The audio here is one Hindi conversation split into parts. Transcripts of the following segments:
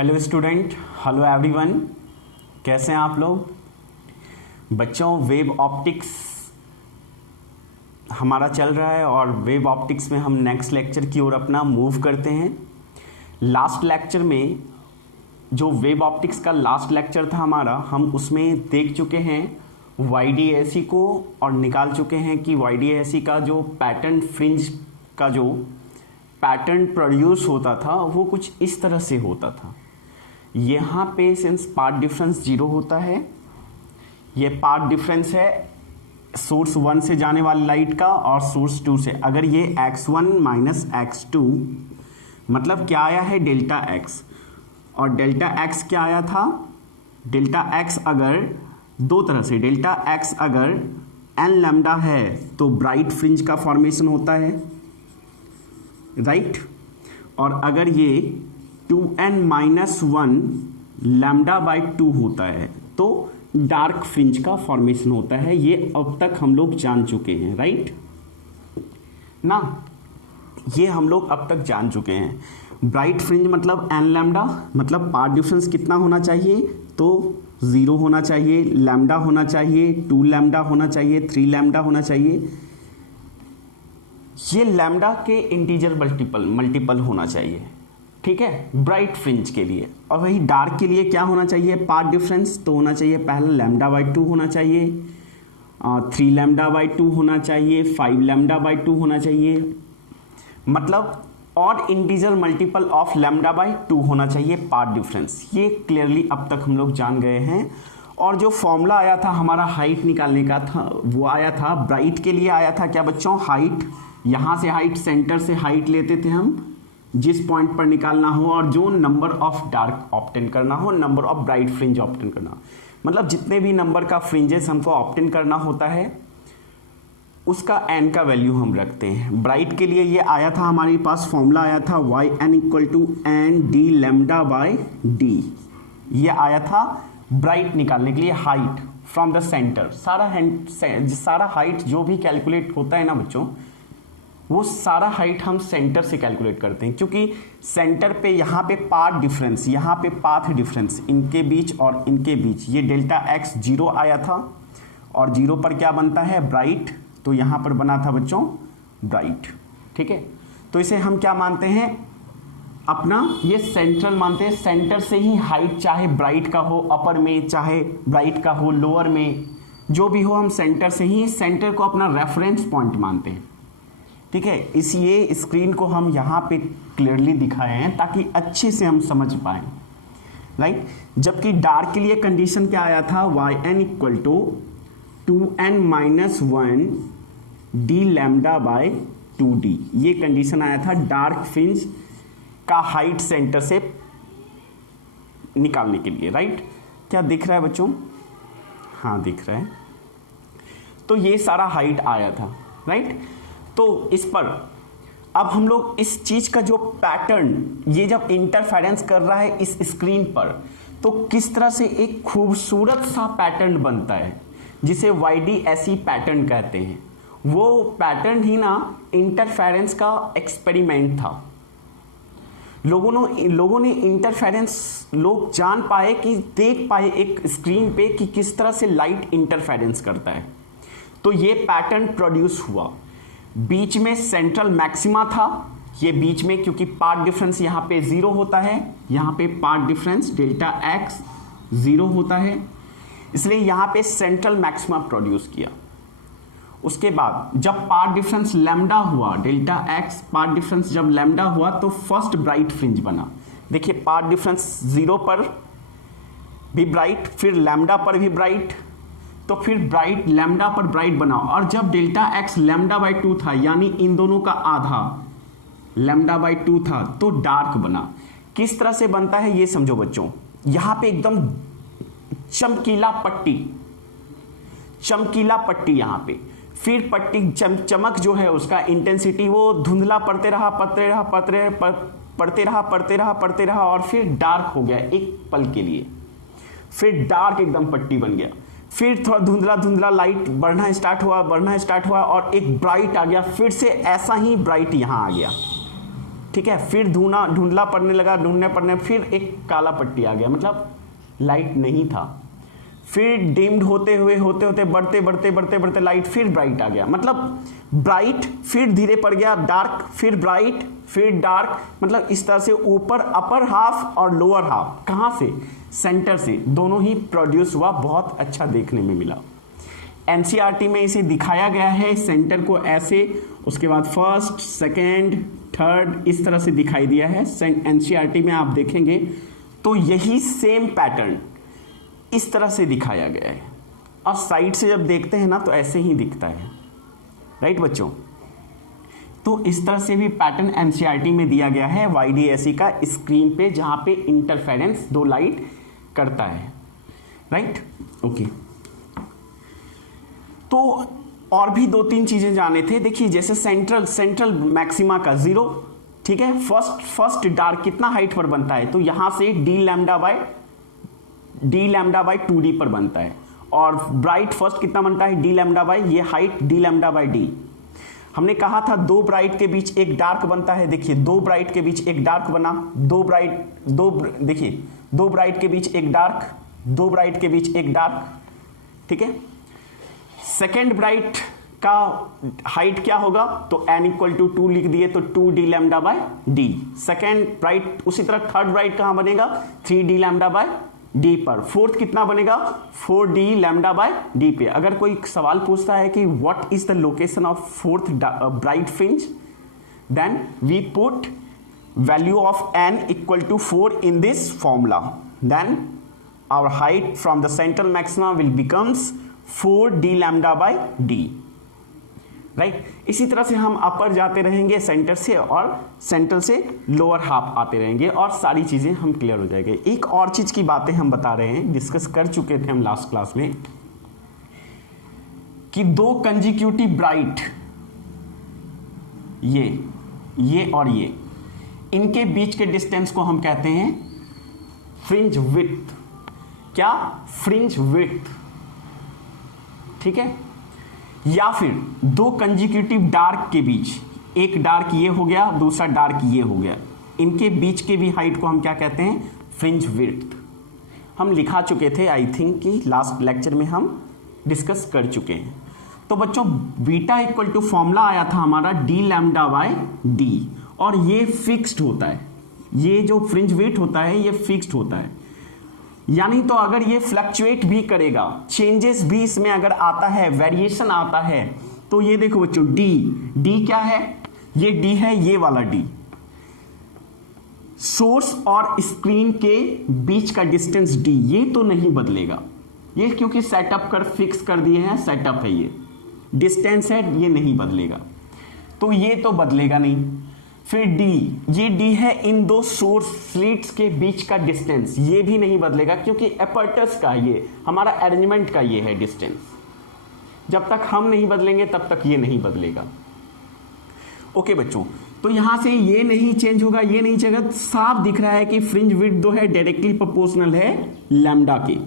हेलो स्टूडेंट, हेलो एवरीवन, कैसे हैं आप लोग। बच्चों, वेव ऑप्टिक्स हमारा चल रहा है और वेव ऑप्टिक्स में हम नेक्स्ट लेक्चर की ओर अपना मूव करते हैं। लास्ट लेक्चर में जो वेव ऑप्टिक्स का लास्ट लेक्चर था हमारा, हम उसमें देख चुके हैं YDAC को और निकाल चुके हैं कि YDAC का जो पैटर्न फ्रिंज का जो पैटर्न प्रोड्यूस होता था वो कुछ इस तरह से होता था। यहाँ पे सिंस पाथ डिफरेंस 0 होता है, ये पाथ डिफरेंस है सोर्स 1 से जाने वाली लाइट का और सोर्स 2 से। अगर ये x1 माइनस x2 मतलब क्या आया है डेल्टा x, और डेल्टा x क्या आया था, डेल्टा x अगर दो तरह से, डेल्टा x अगर n लैम्डा है तो ब्राइट फ्रिंज का फॉर्मेशन होता है, राइट। और अगर ये 2n माइनस 1 लैम्डा बाई 2 होता है तो डार्क फ्रिंज का फॉर्मेशन होता है। ये अब तक हम लोग जान चुके हैं, राइट ना, ये हम लोग अब तक जान चुके हैं। ब्राइट फ्रिंज मतलब n लैम्डा, मतलब पाथ डिफरेंस कितना होना चाहिए, तो 0 होना चाहिए, लैम्डा होना चाहिए, 2 लैम्डा होना चाहिए, 3 लैम्डा होना चाहिए। ये लैम्डा के इंटीजर मल्टीपल होना चाहिए, ठीक है, ब्राइट फ्रिंज के लिए। और वही डार्क के लिए क्या होना चाहिए, पाथ डिफरेंस तो होना चाहिए पहला लैम्डा बाई 2 होना चाहिए, 3 लैम्डा बाई 2 होना चाहिए, 5 लैम्डा बाई 2 होना चाहिए, मतलब और integer multiple of lambda by 2 होना चाहिए पाथ डिफरेंस। ये क्लियरली अब तक हम लोग जान गए हैं। और जो फॉर्मूला आया था हमारा हाइट निकालने का था, वो आया था ब्राइट के लिए आया था क्या बच्चों, हाइट, यहाँ से हाइट, सेंटर से हाइट लेते थे हम जिस पॉइंट पर निकालना हो, और जो नंबर ऑफ डार्क ऑब्टेन करना हो, number of bright fringe obtain करना, मतलब जितने भी नंबर का फ्रिंजेस हमको ऑब्टेन करना होता है उसका n का वैल्यू हम रखते हैं। ब्राइट के लिए ये आया था, हमारे पास फॉर्मूला आया था yn equal to N D lambda by d. ये आया था ब्राइट निकालने के लिए, हाइट फ्रॉम द सेंटर। सारा हाइट जो भी कैलकुलेट होता है ना बच्चों, वो सारा हाइट हम सेंटर से कैलकुलेट करते हैं, क्योंकि सेंटर पे यहाँ पे पाथ डिफरेंस, यहाँ पे पाथ डिफरेंस इनके बीच और इनके बीच, ये डेल्टा x 0 आया था और 0 पर क्या बनता है, ब्राइट, तो यहाँ पर बना था बच्चों ब्राइट, ठीक है। तो इसे हम क्या मानते हैं, अपना ये सेंट्रल मानते हैं। सेंटर से ही हाइट चाहे ब्राइट का हो अपर में, चाहे ब्राइट का हो लोअर में, जो भी हो, हम सेंटर से ही, सेंटर को अपना रेफरेंस पॉइंट मानते हैं, ठीक है। इसलिए स्क्रीन को हम यहाँ पे क्लियरली दिखाए हैं ताकि अच्छे से हम समझ पाएं, राइट। जबकि डार्क के लिए कंडीशन क्या आया था, yn equal to 2n minus 1 D lambda by 2d। ये कंडीशन आया था डार्क फ्रिंज का हाइट सेंटर से निकालने के लिए, राइट। क्या दिख रहा है बच्चों, हाँ दिख रहा है। तो ये सारा हाइट आया था, राइट। तो इस पर अब हम लोग इस चीज का जो पैटर्न, ये जब इंटरफेरेंस कर रहा है इस स्क्रीन पर, तो किस तरह से एक खूबसूरत सा पैटर्न बनता है जिसे YDAC पैटर्न कहते हैं। वो पैटर्न ही ना इंटरफेरेंस का एक्सपेरिमेंट था। लोगों ने इंटरफेरेंस, लोग जान पाए कि देख पाए एक स्क्रीन पे कि किस तरह से लाइट इंटरफेरेंस करता है। तो ये पैटर्न प्रोड्यूस हुआ। बीच में सेंट्रल मैक्सिमा था, ये बीच में, क्योंकि पाथ डिफरेंस यहाँ पे 0 होता है, यहाँ पे पाथ डिफरेंस डेल्टा x 0 होता है, इसलिए यहाँ पे सेंट्रल मैक्सिमा प्रोड्यूस किया। उसके बाद जब पाथ डिफरेंस लैम्डा हुआ, डेल्टा x पाथ डिफरेंस जब लैम्डा हुआ तो फर्स्ट ब्राइट फ्रिंज बना। देखिए पाथ डिफरेंस 0 पर भी ब्राइट, फिर लैम्डा पर भी ब्राइट, तो फिर ब्राइट लैम्डा पर ब्राइट बना। और जब डेल्टा x लैम्डा बाई 2 था, यानी इन दोनों का आधा लैम्डा बाई 2 था, तो डार्क बना। किस तरह से बनता है ये समझो बच्चों। यहाँ पे एकदम चमकीला पट्टी यहाँ पे, फिर पट्टी चमक जो है उसका इंटेंसिटी वो धुंधला पड़ते रहा और फिर डार्क हो गया एक पल के लिए, फिर डार्क एकदम पट्टी बन गया, फिर थोड़ा धुंधला लाइट बढ़ना स्टार्ट हुआ और एक ब्राइट आ गया, फिर से ऐसा ही ब्राइट यहाँ आ गया। ठीक है, फिर धुंधला पड़ने लगा, फिर एक काला पट्टी आ गया, मतलब लाइट नहीं था। फिर डिम्ड होते होते बढ़ते लाइट, फिर ब्राइट आ गया, मतलब ब्राइट फिर धीरे पड़ गया, डार्क फिर ब्राइट फिर डार्क, मतलब इस तरह से ऊपर अपर हाफ और लोअर हाफ, कहाँ से, सेंटर से, दोनों ही प्रोड्यूस हुआ, बहुत अच्छा देखने में मिला। एनसीईआरटी में इसे दिखाया गया है, सेंटर को ऐसे, उसके बाद फर्स्ट सेकेंड थर्ड इस तरह से दिखाई दिया है। एनसीईआरटी में आप देखेंगे तो यही सेम पैटर्न इस तरह से दिखाया गया है, और साइड से जब देखते हैं ना तो ऐसे ही दिखता है, राइट बच्चों। तो इस तरह से भी पैटर्न एनसीईआरटी में दिया गया है YDAC का स्क्रीन पे, जहां पे इंटरफेरेंस दो लाइट करता है, राइट, ओके। तो और भी 2-3 चीजें जाने थे, देखिए जैसे सेंट्रल मैक्सिमा का 0, ठीक है, फर्स्ट डार्क कितना हाइट पर बनता है, तो यहां से d लैम्डा बाई 2d पर बनता है, और ब्राइट फर्स्ट कितना बनता है, d लैम्डा बाई ये height d lambda by d। हमने कहा था दो ब्राइट के बीच एक डार्क बनता है, देखिए दो ब्राइट के बीच एक डार्क बना, दो ब्राइट के बीच एक डार्क, दो ब्राइट के बीच एक डार्क, ठीक है। सेकेंड ब्राइट का हाइट क्या होगा, तो n इक्वल टू 2 लिख दिए तो 2d lambda by d। Second bright, उसी तरह थर्ड ब्राइट कहां बनेगा, 3d लैम्डा बाय d पर। फोर्थ कितना बनेगा, 4d लैम्डा बाय d पे। अगर कोई सवाल पूछता है कि what is the location of fourth bright fringe, then we put value of n equal to 4 in this formula, then our height from the central maxima will becomes 4d lambda by d, right. इसी तरह से हम अपर जाते रहेंगे सेंटर से, और सेंटर से लोअर हाफ आते रहेंगे, और सारी चीजें हम क्लियर हो जाएंगे। एक और चीज की बातें हम बता रहे हैं, डिस्कस कर चुके थे हम लास्ट क्लास में, कि दो कंजिक्यूटिव ब्राइट, ये और ये, इनके बीच के डिस्टेंस को हम कहते हैं फ्रिंज विड्थ। क्या, फ्रिंज विड्थ, ठीक है। या फिर दो कंजिक्यूटिव डार्क के बीच, एक डार्क ये हो गया, दूसरा डार्क ये हो गया, इनके बीच के भी हाइट को हम क्या कहते हैं, फ्रिंज विड्थ। हम लिखा चुके थे, आई थिंक कि लास्ट लेक्चर में हम डिस्कस कर चुके हैं। तो बच्चों बीटा इक्वल टू फॉर्मूला आया था हमारा d लैम्डा बाय d, और ये फिक्स्ड होता है, ये जो फ्रिंज विड्थ होता है ये फिक्स्ड होता है, यानी तो अगर ये फ्लक्चुएट भी करेगा, चेंजेस भी इसमें अगर आता है, वेरिएशन आता है, तो ये देखो बच्चों d क्या है, ये d है, ये वाला d, सोर्स और स्क्रीन के बीच का डिस्टेंस d, ये तो नहीं बदलेगा, ये क्योंकि सेटअप कर फिक्स कर दिए हैं, सेटअप है, ये डिस्टेंस है, ये नहीं बदलेगा, तो ये तो बदलेगा नहीं। फिर d, ये d है इन दो सोर्स स्लिट्स के बीच का डिस्टेंस, ये भी नहीं बदलेगा, क्योंकि एपर्टस का ये हमारा अरेंजमेंट का ये है डिस्टेंस, जब तक हम नहीं बदलेंगे तब तक ये नहीं बदलेगा। ओके बच्चों, तो यहां से ये नहीं चेंज होगा, ये नहीं चेंज होगा, साफ दिख रहा है कि फ्रिंज विड्थ जो है डायरेक्टली प्रोपोर्शनल है लैम्डा के।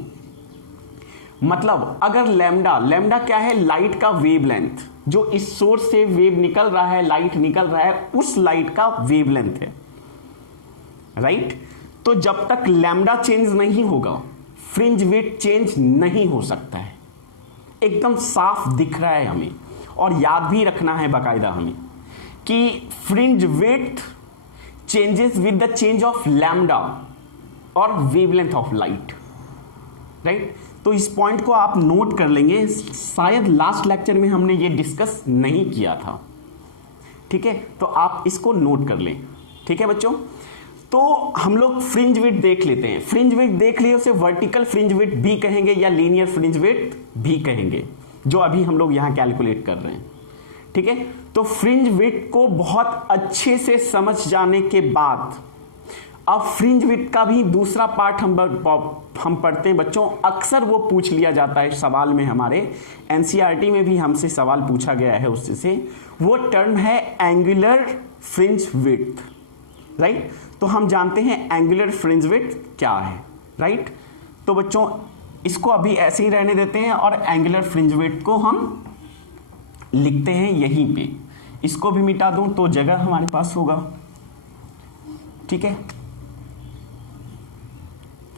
मतलब अगर लैम्डा क्या है, लाइट का वेवलेंथ, जो इस सोर्स से वेव निकल रहा है, लाइट निकल रहा है, उस लाइट का वेवलेंथ है, राइट। तो जब तक लैम्डा चेंज नहीं होगा फ्रिंज विड्थ चेंज नहीं हो सकता है, एकदम साफ दिख रहा है हमें, और याद भी रखना है बाकायदा हमें कि fringe width changes with the change of lambda और वेवलेंथ ऑफ लाइट, राइट। तो इस पॉइंट को आप नोट कर लेंगे, शायद लास्ट लेक्चर में हमने ये डिस्कस नहीं किया था, ठीक है, तो आप इसको नोट कर लें, ठीक है बच्चों। तो हम लोग फ्रिंज विड्थ देख लेते हैं, फ्रिंज विड्थ देख लिए, उसे वर्टिकल फ्रिंज विड्थ भी कहेंगे या लीनियर फ्रिंज विड्थ भी कहेंगे, जो अभी हम लोग यहां कैलकुलेट कर रहे हैं, ठीक है। तो फ्रिंज विड्थ को बहुत अच्छे से समझ जाने के बाद अब फ्रिंज विड्थ का भी दूसरा पार्ट हम पढ़ते हैं बच्चों। अक्सर वो पूछ लिया जाता है सवाल में, हमारे एनसीईआरटी में भी हमसे सवाल पूछा गया है उससे, वो टर्म है एंगुलर फ्रिंज विड्थ, राइट। तो हम जानते हैं एंगुलर फ्रिंज विड्थ क्या है, राइट। तो बच्चों इसको अभी ऐसे ही रहने देते हैं, और एंगुलर फ्रिंज विड्थ को हम लिखते हैं यहीं पे, इसको भी मिटा दूं तो जगह हमारे पास होगा, ठीक है,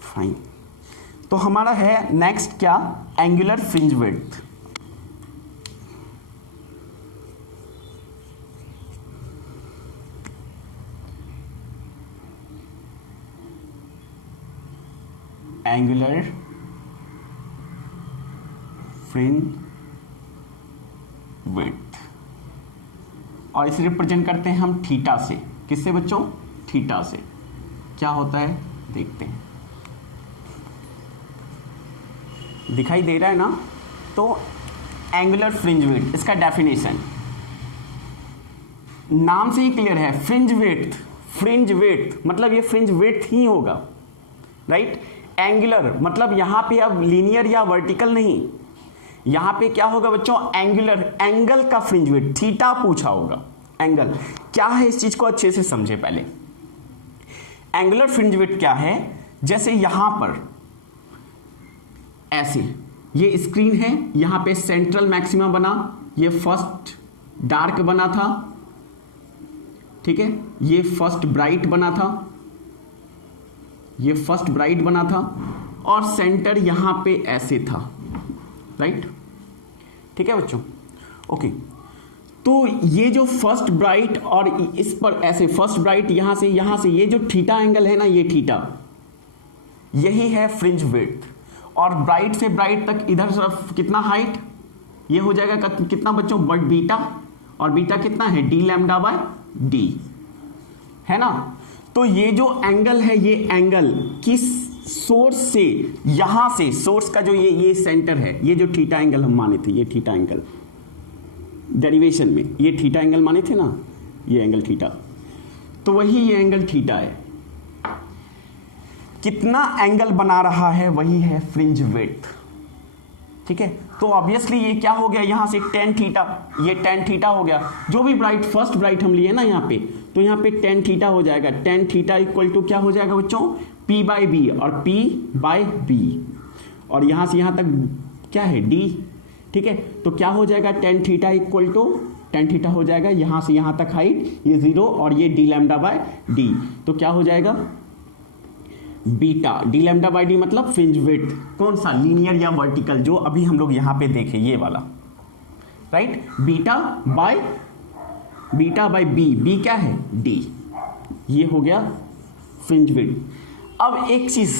फाइन। तो हमारा है नेक्स्ट क्या, angular fringe width. Angular fringe width, और इसे रिप्रेजेंट करते हैं हम थीटा से। किससे बच्चों, थीटा से। क्या होता है देखते हैं, दिखाई दे रहा है ना। तो एंगुलर फ्रिंज विड्थ, इसका डेफिनेशन नाम से ही क्लियर है, फ्रिंज विड्थ। फ्रिंज विड्थ मतलब ये फ्रिंज विड्थ ही होगा, राइट। एंगुलर मतलब यहां पे अब लीनियर या वर्टिकल नहीं, यहां पे क्या होगा बच्चों, एंगुलर, एंगल का फ्रिंज विड्थ। थीटा पूछा होगा, एंगल क्या है, इस चीज को अच्छे से समझे पहले। एंगुलर फ्रिंज विड्थ क्या है, जैसे यहां पर ऐसे ये स्क्रीन है, यहां पे सेंट्रल मैक्सिमा बना, ये फर्स्ट डार्क बना था, ठीक है, ये फर्स्ट ब्राइट बना था, ये फर्स्ट ब्राइट बना था, और सेंटर यहां पे ऐसे था, राइट। ठीक है बच्चों, ओके। तो ये जो फर्स्ट ब्राइट और इस पर ऐसे फर्स्ट ब्राइट यहां से ये जो थीटा एंगल है ना, ये थीटा, यही है फ्रिंज विड्थ। और ब्राइट से ब्राइट तक इधर तरफ कितना हाइट, ये हो जाएगा कितना बच्चों, बट बीटा, और बीटा कितना है, डी लैम्डा बाय डी, है ना। तो ये जो एंगल है, ये एंगल किस सोर्स से, यहां से, सोर्स का जो ये सेंटर है, ये जो थीटा एंगल हम माने थे, ये थीटा एंगल डेरिवेशन में ये थीटा एंगल माने थे ना, ये एंगल थीटा, तो वही ये एंगल थीटा है। कितना एंगल बना रहा है, वही है फ्रिंज विड्थ, ठीक है। तो ऑब्वियसली ये क्या हो गया, यहां से टेन थीटा, ये टेन थीटा हो गया। जो भी ब्राइट, फर्स्ट ब्राइट हम लिए ना यहाँ पे, तो यहाँ पे टेन थीटा हो जाएगा। टेन थीटा इक्वल टू क्या हो जाएगा बच्चों, पी बाई बी, और पी बाई बी, और यहां से यहां तक क्या है, डी, ठीक है। तो क्या हो जाएगा, tan theta equal to, tan theta हो जाएगा यहां से यहां तक हाइट, ये 0, और ये डी लैम्डा बाय डी, तो क्या हो जाएगा beta, D lambda by D मतलब फ्रिंज विड्थ। कौन सा, लीनियर या वर्टिकल, जो अभी हम लोग यहां पे देखे, ये वाला, right. Beta by B, B क्या है, डी, ये हो गया फ्रिंज विड्थ। अब एक चीज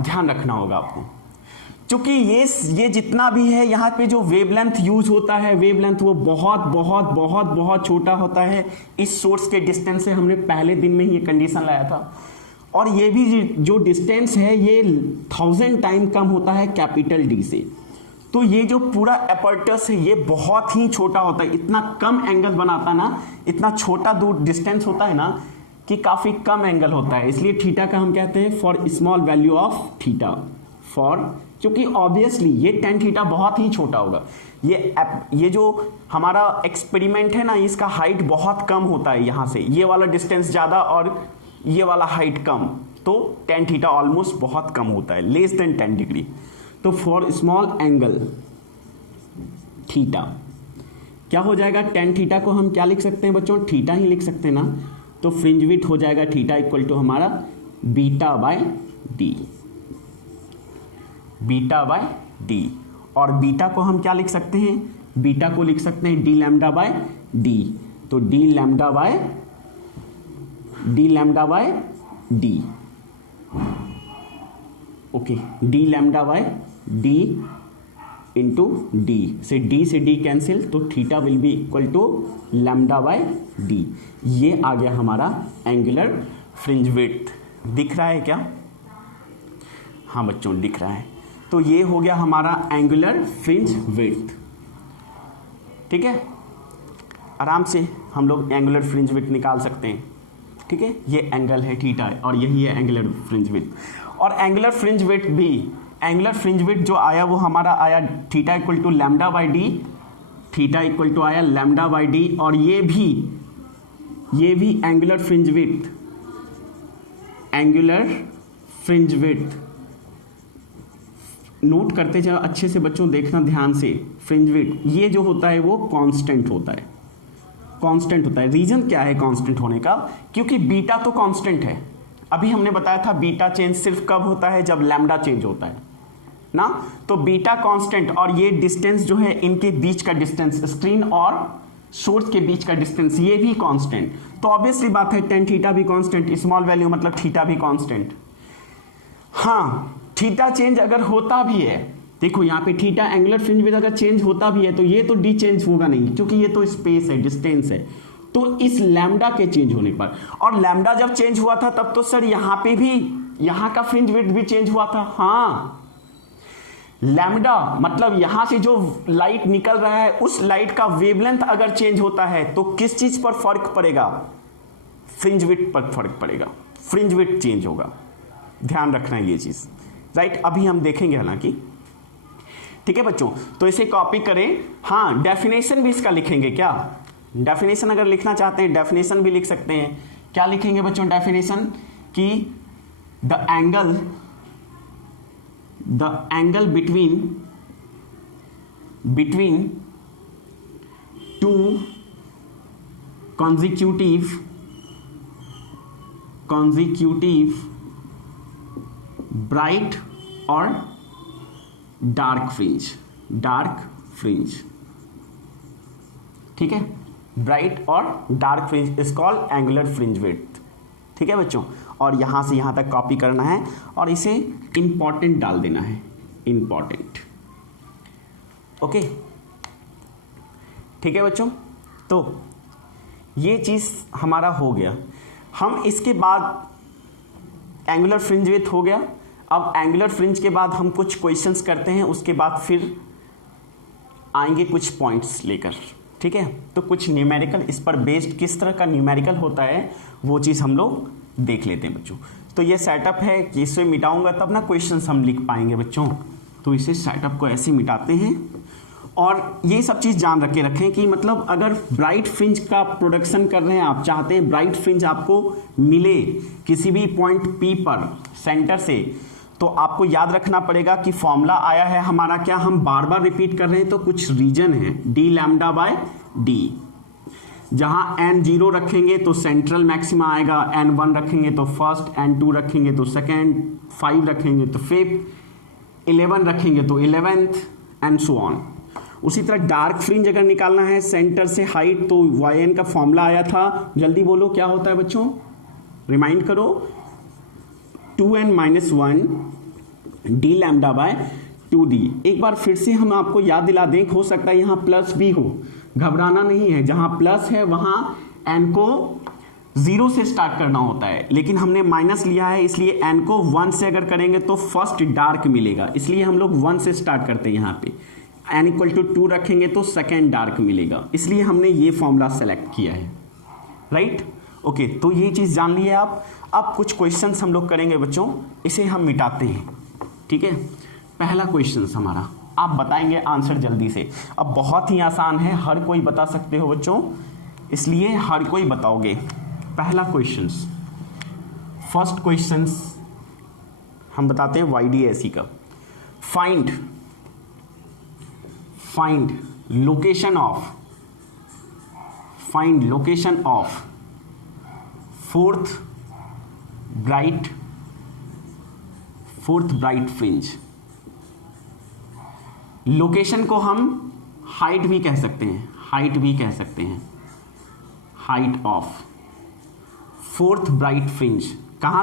ध्यान रखना होगा आपको, क्योंकि ये जितना भी है यहाँ पे जो वेवलेंथ यूज होता है, वेवलेंथ वो बहुत बहुत बहुत बहुत छोटा होता है। इस सोर्स के डिस्टेंस से हमने पहले दिन में ही ये कंडीशन लाया था, और ये भी जो डिस्टेंस है ये 1000 टाइम कम होता है कैपिटल डी से। तो ये जो पूरा एपर्टस है ये बहुत ही छोटा होता है, इतना कम एंगल बनाता ना, इतना छोटा दूर डिस्टेंस होता है ना कि काफी कम एंगल होता है। इसलिए थीटा का हम कहते हैं for small value of theta, for, क्योंकि ऑब्वियसली ये टेन थीटा बहुत ही छोटा होगा। ये जो हमारा एक्सपेरिमेंट है ना, इसका हाइट बहुत कम होता है, यहां से ये वाला डिस्टेंस ज्यादा और ये वाला हाइट कम, तो टेन थीटा ऑलमोस्ट बहुत कम होता है, लेस देन 10 डिग्री। तो फॉर स्मॉल एंगल थीटा क्या हो जाएगा, टेन थीटा को हम क्या लिख सकते हैं बच्चों, थीटा ही लिख सकते हैं ना। तो फ्रिंज विड्थ हो जाएगा थीटा इक्वल टू हमारा beta by D, beta by D, और बीटा को हम क्या लिख सकते हैं, बीटा को लिख सकते हैं डी लैम्डा बाय डी। तो D lambda by D, okay, D lambda by D into D, से डी कैंसिल, तो theta will be equal to lambda by D. ये आ गया हमारा एंगुलर फ्रिंज विड्थ। दिख रहा है क्या, हाँ बच्चों दिख रहा है। तो ये हो गया हमारा एंगुलर फ्रिंज विड्थ, ठीक है। आराम से हम लोग एंगुलर फ्रिंज विड्थ निकाल सकते हैं, ठीक है। ये एंगल है थीटा और यही है एंगुलर फ्रिंज विड्थ। और एंगुलर फ्रिंज विड्थ भी, एंगुलर फ्रिंज विड्थ जो आया वो हमारा आया theta equal to lambda by D, theta equal to आया लैम्डा बाय डी, और ये भी angular fringe width, angular fringe width note करते जाओ अच्छे से बच्चों, देखना ध्यान से। फ्रिंज विड्थ ये जो होता है वो कांस्टेंट होता है, कांस्टेंट होता है। रीजन क्या है कांस्टेंट होने का? क्योंकि बीटा तो कांस्टेंट है। अभी हमने बताया था बीटा चेंज सिर्फ कब होता है? जब लैम्डा चेंज होता है ना। तो बीटा कांस्टेंट और ये डिस्टेंस जो है इनके बीच का डिस्टेंस, स्क्रीन और सोर्स के बीच का डिस्टेंस, ये भी कांस्टेंट। तो ऑब्वियसली बात है टेन थीटा भी कांस्टेंट, स्मॉल वैल्यू मतलब थीटा भी कांस्टेंट। हाँ, थीटा चेंज अगर होता भी है, देखो यहाँ पे थीटा एंगुलर फ्रिंज विड्थ अगर चेंज होता भी है तो ये तो डी चेंज होगा नहीं, क्योंकि ये तो स्पेस है, डिस्टेंस है। तो इस लैम्डा के चेंज होने पर, और लैम्डा जब चेंज हुआ था तब तो सर यहाँ पे भी यहाँ का फ्रिंज विड्थ भी चेंज हुआ था। हाँ, लैम्डा मतलब यहां से जो लाइट निकल रहा है उस लाइट का वेवलेंथ अगर चेंज होता है तो किस चीज पर फर्क पड़ेगा? फ्रिंज विड्थ पर फर्क पड़ेगा, फ्रिंज विड्थ चेंज होगा। ध्यान रखना है ये चीज, राइट। अभी हम देखेंगे हालांकि, ठीक है बच्चों। तो इसे कॉपी करें। हाँ, डेफिनेशन भी इसका लिखेंगे क्या? डेफिनेशन अगर लिखना चाहते हैं डेफिनेशन भी लिख सकते हैं। क्या लिखेंगे बच्चों डेफिनेशन? कि the angle between two consecutive bright or dark fringe, ठीक है। ब्राइट और dark fringe is called angular fringe width, ठीक है बच्चों। और यहां से यहां तक कॉपी करना है और इसे इंपॉर्टेंट डाल देना है, इंपॉर्टेंट। ओके, ठीक है बच्चों। तो ये चीज हमारा हो गया। हम इसके बाद एंगुलर फ्रिंज विड्थ हो गया। अब एंगुलर फ्रिंज के बाद हम कुछ क्वेश्चंस करते हैं, उसके बाद फिर आएंगे कुछ पॉइंट्स लेकर, ठीक है। तो कुछ न्यूमेरिकल, इस पर बेस्ड किस तरह का न्यूमेरिकल होता है वो चीज़ हम लोग देख लेते हैं बच्चों। तो ये सेटअप है कि इसे मिटाऊंगा तब ना क्वेश्चंस हम लिख पाएंगे बच्चों। तो इसे सेटअप को ऐसे मिटाते हैं। और ये सब चीज़ जान रखें कि मतलब अगर ब्राइट फ्रिंज का प्रोडक्शन कर रहे हैं, आप चाहते हैं ब्राइट फ्रिंज आपको मिले किसी भी पॉइंट P पर सेंटर से, तो आपको याद रखना पड़ेगा कि फॉर्मूला आया है हमारा क्या, हम बार बार रिपीट कर रहे हैं तो कुछ रीजन है, डी लैम्डा बाय डी। जहां n0 रखेंगे तो सेंट्रल मैक्सिमा आएगा, n1 रखेंगे तो फर्स्ट, n2 रखेंगे तो सेकेंड, 5 रखेंगे तो फिफ्थ, 11 रखेंगे तो 11th एंड सो ऑन। उसी तरह डार्क फ्रिंज अगर निकालना है सेंटर से हाइट, तो yn का फॉर्मूला आया था, जल्दी बोलो क्या होता है बच्चों, रिमाइंड करो, 2n-1 D lambda by 2d। एक बार फिर से हम आपको याद दिला दें, हो सकता है यहाँ प्लस भी हो, घबराना नहीं है। जहां प्लस है वहां n को 0 से स्टार्ट करना होता है, लेकिन हमने माइनस लिया है इसलिए n को 1 से अगर करेंगे तो फर्स्ट डार्क मिलेगा, इसलिए हम लोग 1 से स्टार्ट करते हैं। यहाँ पे n = 2 रखेंगे तो सेकेंड डार्क मिलेगा, इसलिए हमने ये फॉर्मूला सेलेक्ट किया है, राइट। ओके, तो ये चीज़ जान लिए आप। अब कुछ क्वेश्चंस हम लोग करेंगे बच्चों, इसे हम मिटाते हैं, ठीक है। पहला क्वेश्चन हमारा, आप बताएंगे आंसर जल्दी से। अब बहुत ही आसान है, हर कोई बता सकते हो बच्चों, इसलिए हर कोई बताओगे। पहला क्वेश्चन, फर्स्ट क्वेश्चन हम बताते हैं YDSE का। Find location of fourth bright fringe. Location को हम हाइट भी कह सकते हैं, height of fourth bright fringe. कहां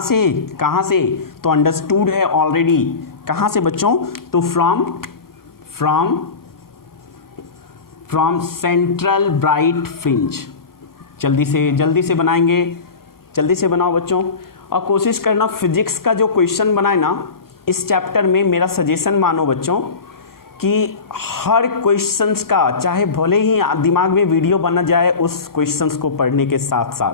से तो अंडरस्टूड है ऑलरेडी। कहां से बच्चों? तो फ्रॉम सेंट्रल ब्राइट फ्रिंज। जल्दी से बनाएंगे, जल्दी से बनाओ बच्चों। और कोशिश करना फिजिक्स का जो क्वेश्चन बनाए ना इस चैप्टर में, मेरा सजेशन मानो बच्चों कि हर क्वेश्चंस का, चाहे भले ही दिमाग में वीडियो बना जाए उस क्वेश्चंस को पढ़ने के साथ साथ,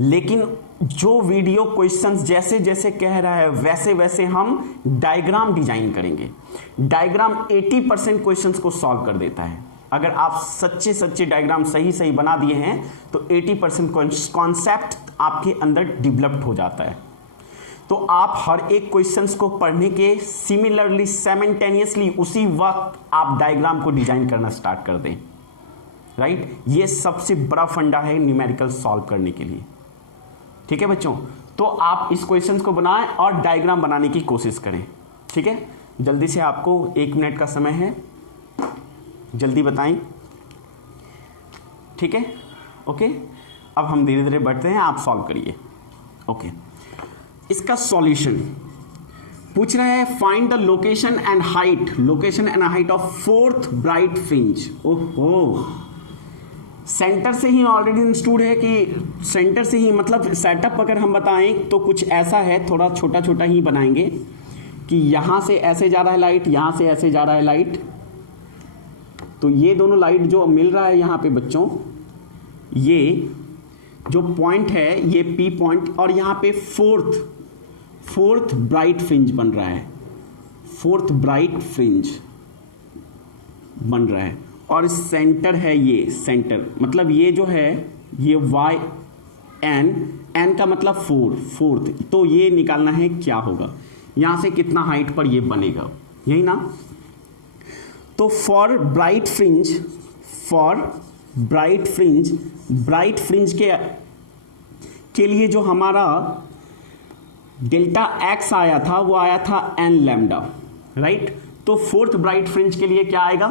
लेकिन जो वीडियो क्वेश्चंस जैसे जैसे कह रहा है वैसे वैसे हम डायग्राम डिजाइन करेंगे। डायग्राम 80% क्वेश्चंस को सॉल्व कर देता है। अगर आप सच्चे डायग्राम सही बना दिए हैं तो 80% कॉन्सेप्ट आपके अंदर डेवलप्ड हो जाता है। तो आप हर एक क्वेश्चंस को पढ़ने के सिमिलरली साइमल्टेनियसली उसी वक्त आप डायग्राम को डिजाइन करना स्टार्ट कर दें, राइट। ये सबसे बड़ा फंडा है न्यूमेरिकल सॉल्व करने के लिए। ठीक है बच्चों, तो आप इस क्वेश्चन को बनाएं और डायग्राम बनाने की कोशिश करें। ठीक है, जल्दी से, आपको 1 मिनट का समय है, जल्दी बताएं। ठीक है, ओके। अब हम धीरे धीरे बढ़ते हैं, आप सॉल्व करिए। ओके, इसका सॉल्यूशन पूछ रहा है, find the location and height of fourth bright fringe. ओहो, सेंटर से ही ऑलरेडी इंस्टूड है कि सेंटर से ही, मतलब सेटअप अगर हम बताएं तो कुछ ऐसा है, थोड़ा छोटा छोटा ही बनाएंगे कि यहां से ऐसे जा रहा है लाइट, यहां से ऐसे जा रहा है लाइट, तो ये दोनों लाइट जो मिल रहा है यहां पे बच्चों, ये जो पॉइंट है ये पी पॉइंट, और यहां पे फोर्थ ब्राइट फ्रिंज बन रहा है, फोर्थ ब्राइट फ्रिंज बन रहा है, और सेंटर है ये, सेंटर मतलब ये जो है ये वाई एन का मतलब फोर्थ, तो ये निकालना है क्या होगा, यहां से कितना हाइट पर ये बनेगा, यही ना। तो फॉर ब्राइट फ्रिंज के लिए जो हमारा डेल्टा एक्स आया था वो आया था एन लैम्डा, राइट। तो फोर्थ ब्राइट फ्रिंज के लिए क्या आएगा,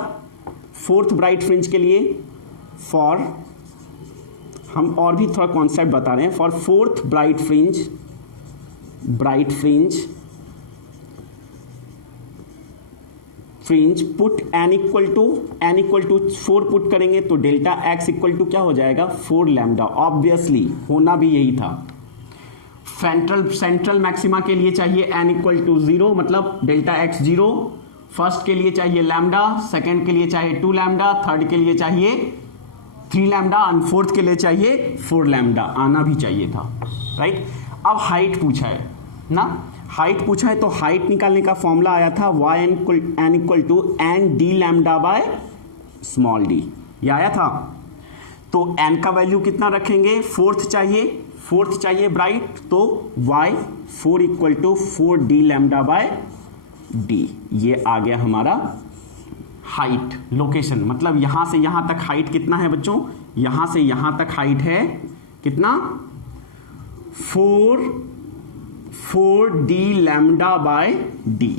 फोर्थ ब्राइट फ्रिंज के लिए फॉर, हम और भी थोड़ा कॉन्सेप्ट बता रहे हैं, for fourth bright fringe put N equal to 4 put करेंगे तो डेल्टा एक्स इक्वल टू क्या हो जाएगा, 4 लैम्डा। ऑब्वियसली होना भी यही था। सेंट्रल मैक्सिमा के लिए चाहिए एन इक्वल टू 0, मतलब डेल्टा एक्स 0। फर्स्ट के लिए चाहिए लैम्डा, सेकंड के लिए चाहिए 2 लैम्डा, थर्ड के लिए चाहिए 3 लैम्डा, और फोर्थ के लिए चाहिए 4 लैम्डा। आना भी चाहिए था, राइट। अब हाइट पूछा है ना, हाइट पूछा है तो हाइट निकालने का फॉर्मूला आया था Y N equal to N D lambda by small D, ये आया था। तो एन का वैल्यू कितना रखेंगे, फोर्थ चाहिए ब्राइट, तो y 4 equal to 4 D lambda by D, ये आ गया हमारा हाइट। लोकेशन मतलब यहां से यहां तक हाइट कितना है बच्चों, यहां से यहां तक हाइट है कितना, 4 डी लैम्डा बाय डी।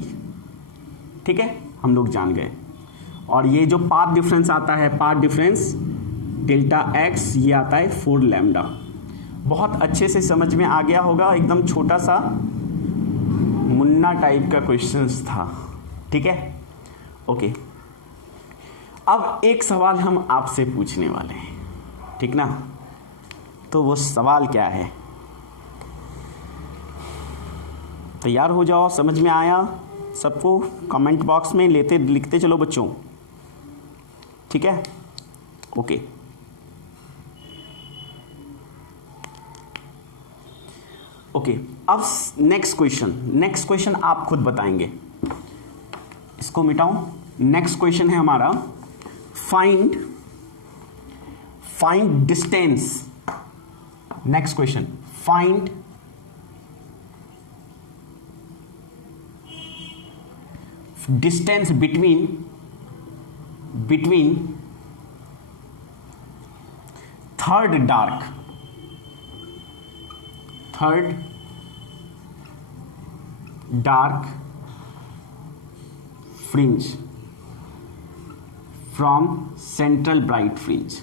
ठीक है, हम लोग जान गए। और ये जो पाथ डिफरेंस आता है, पाथ डिफरेंस डेल्टा एक्स, ये आता है 4 लैम्डा। बहुत अच्छे से समझ में आ गया होगा, एकदम छोटा सा मुन्ना टाइप का क्वेश्चंस था। ठीक है, ओके। अब एक सवाल हम आपसे पूछने वाले हैं, ठीक ना। तो वो सवाल क्या है, तैयार हो जाओ, समझ में आया सबको, कमेंट बॉक्स में लिखते चलो बच्चों। ठीक है, ओके। ओके, अब नेक्स्ट क्वेश्चन आप खुद बताएंगे, इसको मिटाऊं। नेक्स्ट क्वेश्चन है हमारा, find distance. Next question, find distance between third dark fringe from central bright fringe.